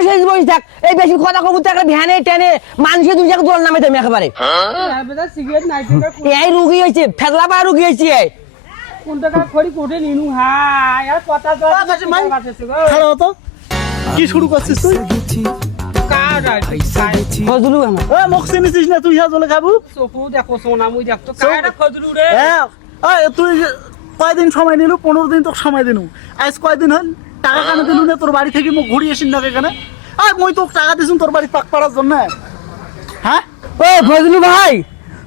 বসে বসে থাক এই বেশি কথা কবুত একটা ভ্যানে টেনে মানুষের দুই জায়গায় দোল নামে তুমি একেবারে। বেটা সিগারেট নাই থেকে এই রুগী হয়েছে ফেদলা পা রুগী হয়েছে এই। কোন টাকা খড়ি কোটে নিনু হাই আর কথা তো ভাই। খারাপ তো। কি শুরু করছিস তুই? কার আমার। এ মুখ চিনিছিস না তুই হ্যাঁ খাবু? চকু দেখো সোনা মুই দেখতো। কার খজলু রে? হ্যাঁ। এই, তুই কয়দিন সময় নিলু? পনেরো দিন তোকে সময় দিনু। আজ কয়দিন হল? টাকা কেন দিলু না তোর বাড়ি থেকে মুখ ঘুরিয়ে আসিন না এখানে? আর মুই তোকে টাকা দিছুন তোর বাড়ি পাক পাড়ার জন্য। হ্যাঁ? ও ফজলু ভাই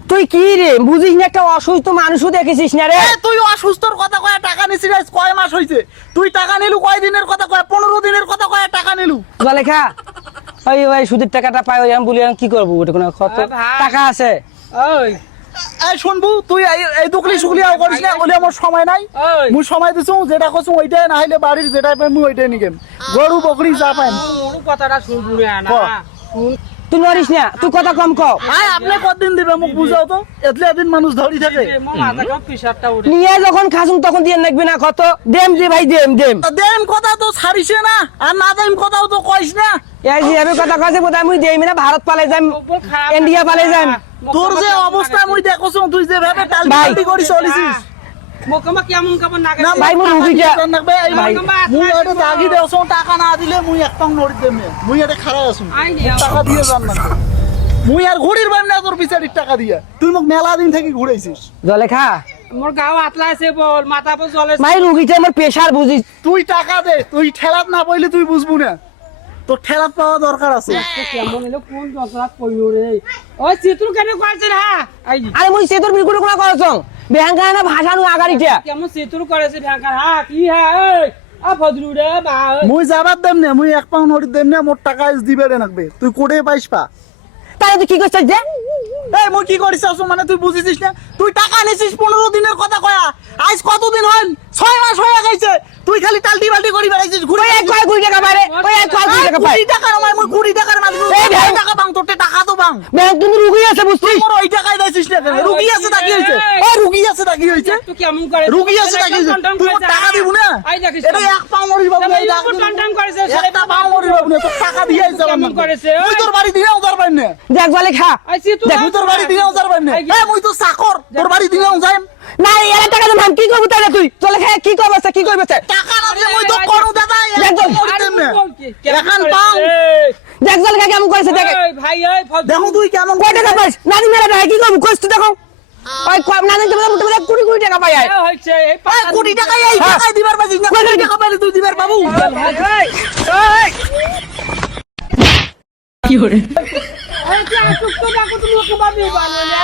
তুই কি রে? বুঝিস না একটা অসুস্থ মানুষও দেখেছিস না রে? তুই অসুস্থর কথা কয় টাকা নিছিস আজ কয় মাস হয়েছে তুই টাকা নিলু কয় দিনের কথা কয়? পনেরো দিনের কথা কয় টাকা নিলু। জলেখা ওই ওই সুদের টাকাটা পাই ওই আমি বলি আমি কি করব? ওটা কোনো কত টাকা আছে। ওই। এই শুনবু তুই এই- দুকলি সুকলি আও করিস না বলে আমার সময় নাই। মুই সময় দিছু যেটা ওইটাই না হইলে বাড়ির যেটা পাই মুই ওইটাই নিকেম গরু বকরি যা পাইম মোর কথাটা শুনবু না তুই নড়িস না তুই কথা কম কও আয় আপনি কতদিন দিবে মুখ বুঝাও তো? এতলে দিন মানুষ ধরি থাকে। নিয়ে যখন খাসুম তখন দিয়ে লাগবে না কত? দেম দে ভাই দেম দেম। দেম কথা তো ছাড়িছে না আর না দেম কথাও তো কইস না। এই যে আমি কথা কাছে বোধ আমি দেই না ভারত পালে যাই বল ইন্ডিয়া পালে যাই তোর যে অবস্থা মুই দেখছু তুই যে ভাবে টাল ভাই। টালি করি চলিছিস মোকামা কেমন কেমন নাগে না ভাই, মুই রুগীটা- ভাই। মুই এটা দাগি দেছু টাকা না দিলে মুই একদম নড়ি দেম। মুই এটা আছু টাকা দিয়ে যান না। মুই আর ঘুরির বাইম না তোর টাকা দিয়া। তুই মোক মেলা দিন থেকে ঘুরাইছিস। জলেখা মোর গাও আতলা আছে বল মাথা পর জলে ভাই রুগীটা আমার প্রেশার বুঝিস। তুই টাকা দে তুই ঠেলাত না পাইলে তুই বুঝবু না। তোর ঠেলাত পাওয়া দরকার আছে। কেমন এলো কোন যন্ত্রণা কইলো রে? ওই চিত্র কেন করেছে না আরে মুই সেতর বিকুর কোনা করছং? ব্যাংকা না ভাষা নু আগারিটা কেমন চিত্র করেছে ঢাকার হা? কি এই আ ফজলু রে বা মুই যাবার দেম না মুই এক পাউন্ড নড়ি দেম না মোর টাকা আজ দিবে রে নাকবে। তুই কোটে পাইস পা। তাহলে তুই কি করছিস যে? এই মুই কি করিস আসো মানে তুই বুঝিছিস না? তুই টাকা নিছিস পনেরো দিনের কথা কয়া। আজ কতদিন হল ছয় মাস হয়ে গেছে। তুই খালি টালটি বালটি করি বেড়াইছিস ঘুরে এক কয় টাকা টাকা পায়। কুড়ি টাকার আমার মুই কুড়ি টাকার মালিক এই টাকা বাং তোর টাকা তো বাং ব্যাংক কিন্তু রুগী আছে বুঝছিস? তোর ওই টাকায় দিছিস না কেন? রুগী আছে তা কি হয়েছে ও রুগী আছে তা কি হয়েছে কেমন করে রুগী আছে তা কি তুই টাকা দিব না? এটা এক পাউন্ড মরিস বাবু এই টাকা উপর দিবি। টান টান করেছে, একটা পাউন্ড মরিস বাবু না তোর টাকা দিয়ে আইছে কেমন। করেছে, তুই। তোর বাড়ি দিয়ে উজার পাইন না। দেখ চিত্র দেখ তুই তোর বাড়ি দিয়ে উজার পাইন না। এ মুই তো চাকর তোর বাড়ি দিয়ে যাই না এর টাকা তো কি করব তাহলে তুই? কি করবে কি করবে টাকা না দিয়ে এখন পাও। দেখ জলেখা কেমন করেছে দেখ। ভাই এই দেখো তুই কেমন কয় টাকা পাইস নানি মেলা টাকা কি করব? কষ্ট দেখো। ওই কম নানি তো মোটামুটি কুড়ি কুড়ি টাকা পাই হইছে এই এই টাকা এই। দিবার পাইছিস না কোটি টাকা পাইলে তুই দিবার বাবু এই কি আসুক তো দেখো তুমি ওকে বাবি বানালে